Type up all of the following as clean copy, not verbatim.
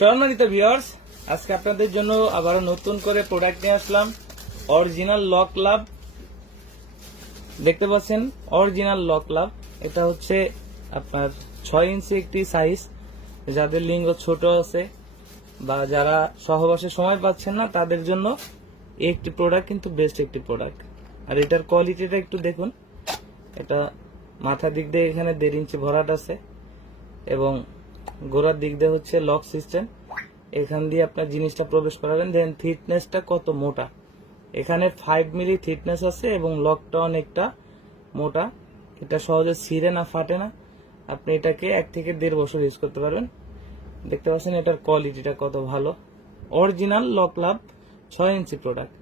সম্মানিত ভিউয়ার্স, আজকে আপনাদের জন্য আবারও নতুন করে প্রোডাক্ট নিয়ে আসলাম। অরিজিনাল লক লাভ দেখতে পাচ্ছেন, অরিজিনাল লক লাভ। এটা হচ্ছে আপনার 6 ইঞ্চি একটি সাইজ। যাদের লিঙ্গ ছোট আছে বা যারা সহবাসে সময় পাচ্ছেন না তাদের জন্য এই একটি প্রোডাক্ট কিন্তু বেস্ট একটি প্রোডাক্ট। আর এটার কোয়ালিটিটা একটু দেখুন। এটা মাথার দিক দিয়ে এখানে 1.5 ইঞ্চি ভরাট আছে এবং গোড়ার দিক দিয়ে হচ্ছে লক সিস্টেম। এখান দিয়ে আপনার জিনিসটা প্রবেশ করাবেন। দেন থিকনেসটা কত মোটা, এখানে 5 মিলি থিকনেস আছে এবং লকটা অনেকটা মোটা। এটা সহজে ছিঁড়ে না, ফাটে না। আপনি এটাকে 1 থেকে 1.5 বছর ইউজ করতে পারবেন। দেখতে পাচ্ছেন এটার কোয়ালিটিটা কত ভালো। অরিজিনাল লক লাভ 6 ইঞ্চি প্রোডাক্ট।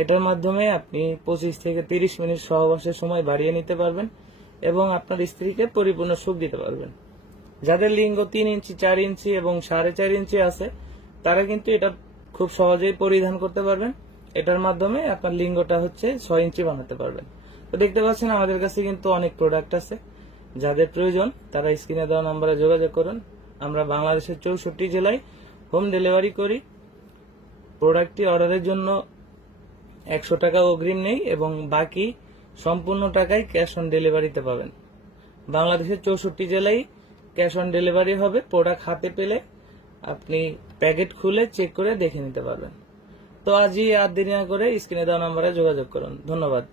এটার মাধ্যমে আপনি 25 থেকে 30 মিনিট সহবাসের সময় বাড়িয়ে নিতে পারবেন এবং আপনার স্ত্রীকে পরিপূর্ণ সুখ দিতে পারবেন। যাদের লিঙ্গ 3 ইঞ্চি, 4 ইঞ্চি এবং 4.5 ইঞ্চি আছে তারা কিন্তু এটা খুব সহজেই পরিধান করতে পারবেন। এটার মাধ্যমে আপনার লিঙ্গটা হচ্ছে 6 ইঞ্চি বানাতে পারবেন। তো দেখতে পাচ্ছেন আমাদের কাছে কিন্তু অনেক প্রোডাক্ট আছে। যাদের প্রয়োজন তারা স্ক্রিনে দেওয়া নাম্বারে যোগাযোগ করুন। আমরা বাংলাদেশের 64 জেলায় হোম ডেলিভারি করি। প্রোডাক্টটি অর্ডারের জন্য 100 টাকা অগ্রিম নেই এবং বাকি সম্পূর্ণ টাকাই ক্যাশ অন ডেলিভারিতে পাবেন। বাংলাদেশের 64 জেলায় ক্যাশ অন ডেলিভারি হবে। প্রোডাক্ট হাতে পেলে আপনি প্যাকেট খুলে চেক করে দেখে নিতে পারবেন। তো আজই আর দেরি না করে স্ক্রিনে দেওয়া নাম্বারে যোগাযোগ করুন। ধন্যবাদ।